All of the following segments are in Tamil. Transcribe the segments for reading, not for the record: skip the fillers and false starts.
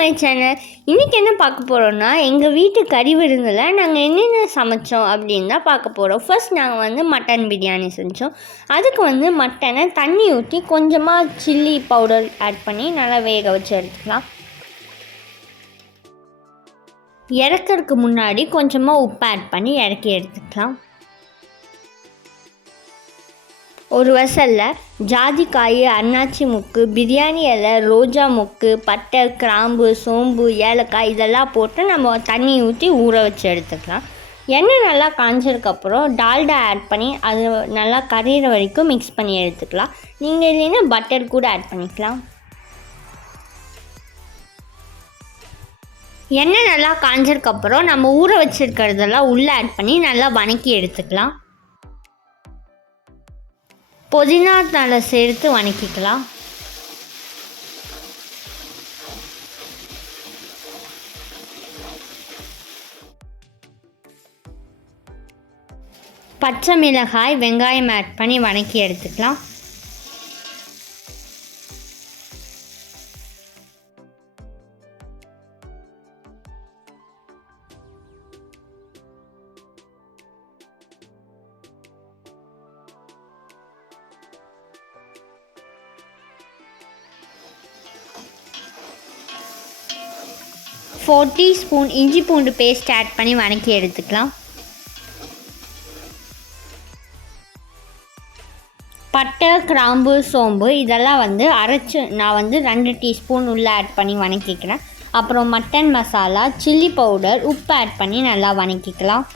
My channel. இன்றைக்கி என்ன பார்க்க போகிறோன்னா, எங்கள் வீட்டு கறி விருந்தில் நாங்கள் என்னென்ன சமைச்சோம் அப்படின்னு தான் பார்க்க போகிறோம். ஃபர்ஸ்ட் நாங்கள் மட்டன் பிரியாணி செஞ்சோம். அதுக்கு மட்டனை தண்ணி ஊற்றி கொஞ்சமாக சில்லி பவுடர் ஆட் பண்ணி நல்லா வேக வச்சு எடுத்துக்கலாம். இறக்கிறதுக்கு முன்னாடி கொஞ்சமாக உப்பு ஆட் பண்ணி இறக்கி எடுத்துக்கலாம். ஒரு வசலில் ஜாதிக்காய், அன்னாச்சி முக்கு, பிரியாணி இலை, ரோஜா மொக்கு, பட்டை, கிராம்பு, சோம்பு, ஏலக்காய் இதெல்லாம் போட்டு நம்ம தண்ணி ஊற்றி ஊற வச்சு எடுத்துக்கலாம். எண்ணெய் நல்லா காஞ்சதுக்கப்புறம் டால்டா ஆட் பண்ணி அது நல்லா கரையிற வரைக்கும் மிக்ஸ் பண்ணி எடுத்துக்கலாம். நீங்கள் இல்லைன்னா பட்டர் கூட ஆட் பண்ணிக்கலாம். எண்ணெய் நல்லா காஞ்சதுக்கப்புறம் நம்ம ஊற வச்சுருக்கிறதெல்லாம் உள்ளே ஆட் பண்ணி நல்லா வணக்கி எடுத்துக்கலாம். புதினா தழை சேர்த்து வணக்கிக்கலாம். பச்சை மிளகாய், வெங்காயம் ஆட் பண்ணி வணக்கி எடுத்துக்கலாம். டீஸ்பூன் இஞ்சி பூண்டு பேஸ்ட் ஆட் பண்ணி வணக்கி எடுத்துக்கலாம். பட்டை, கிராம்பு, சோம்பு இதெல்லாம் அரைச்சி நான் 2 டீஸ்பூன் உள்ளே ஆட் பண்ணி வணக்கிக்கிறேன். அப்புறம் மட்டன் மசாலா, சில்லி பவுடர், உப்பு ஆட் பண்ணி நல்லா வணக்கிக்கலாம்.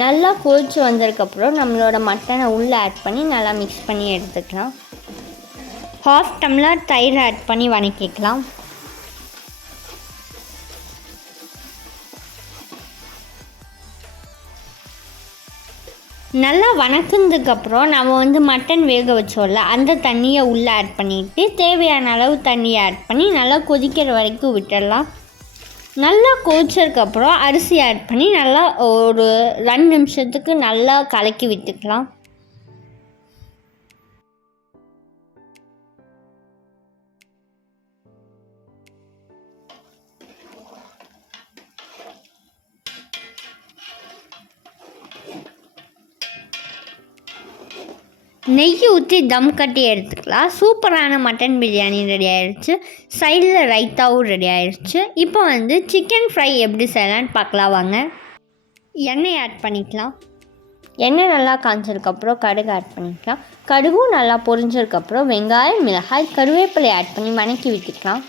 நல்லா கொதிச்சு வந்ததுக்கப்புறம் நம்மளோட மட்டனை உள்ளே ஆட் பண்ணி நல்லா மிக்ஸ் பண்ணி எடுத்துக்கலாம். 1/2 டம்ளர் தயிர் ஆட் பண்ணி வணக்கிக்கலாம். நல்லா வணக்கினதுக்கப்புறம் நம்ம மட்டன் வேக வச்சோம்ல அந்த தண்ணியை உள்ளே ஆட் பண்ணிவிட்டு தேவையான அளவு தண்ணியை ஆட் பண்ணி நல்லா கொதிக்கிற வரைக்கும் விட்டுடலாம். நல்லா கொதிச்சதுக்கப்புறம் அரிசி ஆட் பண்ணி நல்லா ஒரு 2 நிமிஷத்துக்கு நல்லா கலக்கி விட்டுக்கலாம். நெய் ஊற்றி தம் கட்டி எடுத்துக்கலாம். சூப்பரான மட்டன் பிரியாணி ரெடி ஆயிடுச்சு. சைடில் ரைத்தாவும் ரெடி ஆயிடுச்சு. இப்போ சிக்கன் ஃப்ரை எப்படி செய்யலான்னு பார்க்கலாம் வாங்க. எண்ணெய் ஆட் பண்ணிக்கலாம். எண்ணெய் நல்லா காய்ச்சதுக்கப்புறம் கடுகு ஆட் பண்ணிக்கலாம். கடுகும் நல்லா பொரிஞ்சதுக்கப்புறம் வெங்காயம், மிளகாய், கருவேப்பிலை ஆட் பண்ணி வணக்கி விட்டுக்கலாம்.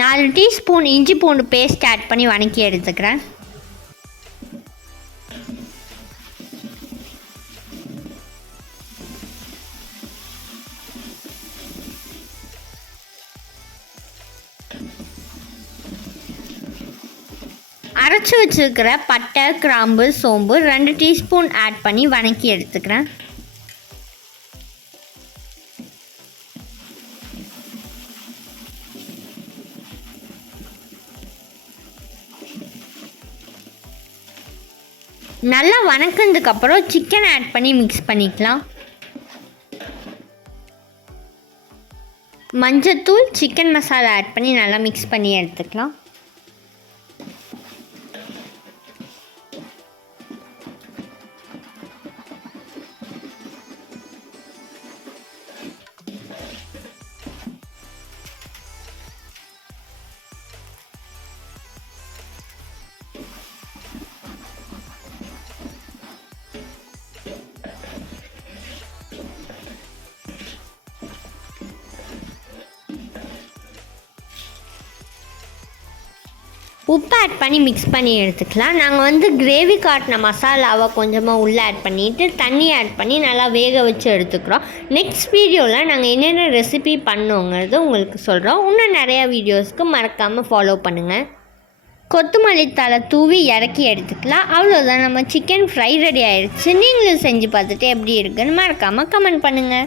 நாலு டீஸ்பூன் இஞ்சி பூண்டு பேஸ்ட் ஆட் பண்ணி வணக்கி எடுத்துக்கிறேன். அரைச்சி வச்சுருக்கிற பட்டை, கிராம்பு, சோம்பு 2 டீஸ்பூன் ஆட் பண்ணி வணக்கி எடுத்துக்கிறேன். நல்லா வணக்கினதுக்கப்புறம் சிக்கன் ஆட் பண்ணி மிக்ஸ் பண்ணிக்கலாம். மஞ்சத்தூள், சிக்கன் மசாலா ஆட் பண்ணி நல்லா மிக்ஸ் பண்ணி எடுத்துக்கலாம். உப்பு ஆட் பண்ணி மிக்ஸ் பண்ணி எடுத்துக்கலாம். நாங்கள் வந்து கிரேவி காட்டின மசாலாவை கொஞ்சமாக உள்ளே ஆட் பண்ணிவிட்டு தண்ணி ஆட் பண்ணி நல்லா வேக வச்சு எடுத்துக்கிறோம். நெக்ஸ்ட் வீடியோவில் நாங்கள் என்னென்ன ரெசிபி பண்ணோங்கிறது உங்களுக்கு சொல்கிறோம். இன்னும் நிறையா வீடியோஸ்க்கு மறக்காமல் ஃபாலோ பண்ணுங்கள். கொத்தமல்லி தழை தூவி இறக்கி எடுத்துக்கலாம். அவ்வளோதான், நம்ம சிக்கன் ஃப்ரை ரெடி ஆயிடுச்சு. நீங்களும் செஞ்சு பார்த்துட்டு எப்படி இருக்குன்னு மறக்காமல் கமெண்ட் பண்ணுங்கள்.